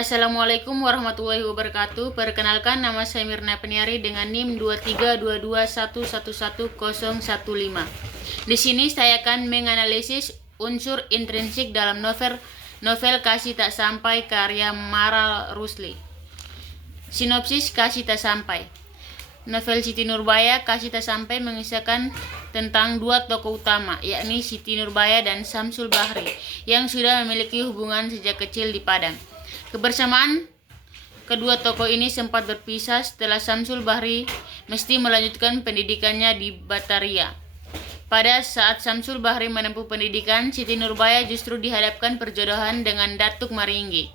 Assalamualaikum warahmatullahi wabarakatuh. Perkenalkan, nama saya Mirna Peniari dengan NIM 23221111015. Di sini saya akan menganalisis unsur intrinsik dalam novel Kasih Tak Sampai karya Mara Rusli. Sinopsis Kasih Tak Sampai. Novel Siti Nurbaya Kasih Tak Sampai mengisahkan tentang dua tokoh utama, yakni Siti Nurbaya dan Samsul Bahri, yang sudah memiliki hubungan sejak kecil di Padang. Kebersamaan kedua tokoh ini sempat berpisah setelah Samsul Bahri mesti melanjutkan pendidikannya di Bataria. Pada saat Samsul Bahri menempuh pendidikan, Siti Nurbaya justru dihadapkan perjodohan dengan Datuk Maringgi.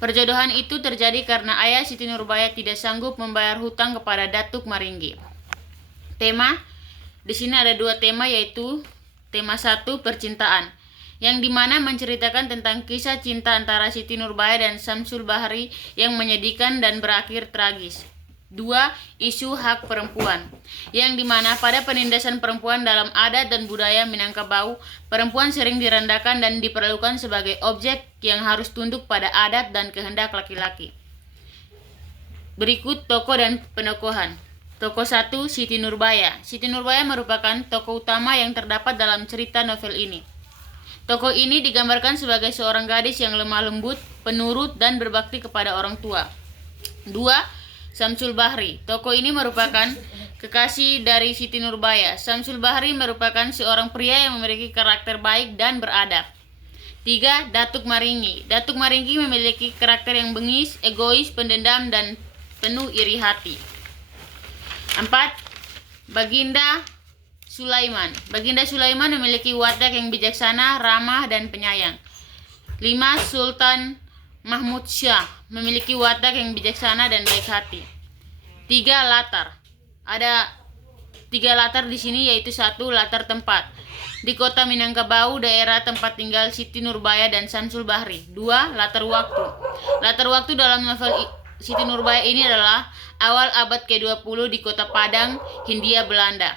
Perjodohan itu terjadi karena ayah Siti Nurbaya tidak sanggup membayar hutang kepada Datuk Maringgi. Tema di sini ada dua tema, yaitu tema 1 percintaan, yang dimana menceritakan tentang kisah cinta antara Siti Nurbaya dan Samsul Bahri yang menyedihkan dan berakhir tragis. 2. Isu hak perempuan, yang dimana pada penindasan perempuan dalam adat dan budaya Minangkabau, perempuan sering direndahkan dan diperlakukan sebagai objek yang harus tunduk pada adat dan kehendak laki-laki. Berikut tokoh dan penokohan. Tokoh 1, Siti Nurbaya. Siti Nurbaya merupakan tokoh utama yang terdapat dalam cerita novel ini. Tokoh ini digambarkan sebagai seorang gadis yang lemah lembut, penurut, dan berbakti kepada orang tua. 2. Samsul Bahri. Tokoh ini merupakan kekasih dari Siti Nurbaya. Samsul Bahri merupakan seorang pria yang memiliki karakter baik dan beradab. 3. Datuk Maringgi. Datuk Maringgi memiliki karakter yang bengis, egois, pendendam, dan penuh iri hati. 4. Baginda Sulaiman. Baginda Sulaiman memiliki watak yang bijaksana, ramah, dan penyayang. 5. Sultan Mahmud Shah memiliki watak yang bijaksana dan baik hati. 3. Latar. Ada 3 latar di sini, yaitu 1. Latar tempat. Di kota Minangkabau, daerah tempat tinggal Siti Nurbaya dan Samsul Bahri. 2. Latar waktu. Latar waktu dalam novel Siti Nurbaya ini adalah awal abad ke-20 di kota Padang, Hindia Belanda.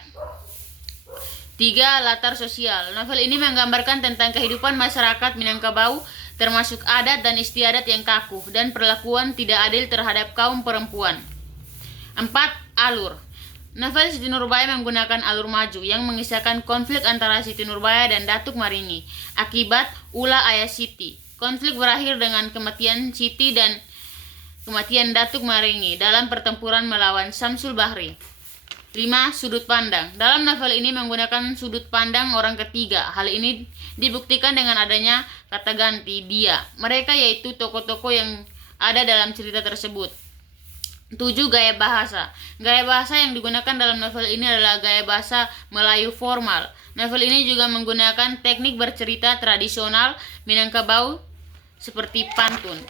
3. Latar sosial. Novel ini menggambarkan tentang kehidupan masyarakat Minangkabau, termasuk adat dan istiadat yang kaku dan perlakuan tidak adil terhadap kaum perempuan. 4. Alur. Novel Siti Nurbaya menggunakan alur maju yang mengisahkan konflik antara Siti Nurbaya dan Datuk Maringgi akibat ulah ayah Siti. Konflik berakhir dengan kematian Siti dan kematian Datuk Maringgi dalam pertempuran melawan Samsul Bahri. 5. Sudut pandang. Dalam novel ini menggunakan sudut pandang orang ketiga. Hal ini dibuktikan dengan adanya kata ganti dia. Mereka yaitu tokoh-tokoh yang ada dalam cerita tersebut. 7. Gaya bahasa. Gaya bahasa yang digunakan dalam novel ini adalah gaya bahasa Melayu formal. Novel ini juga menggunakan teknik bercerita tradisional Minangkabau seperti pantun.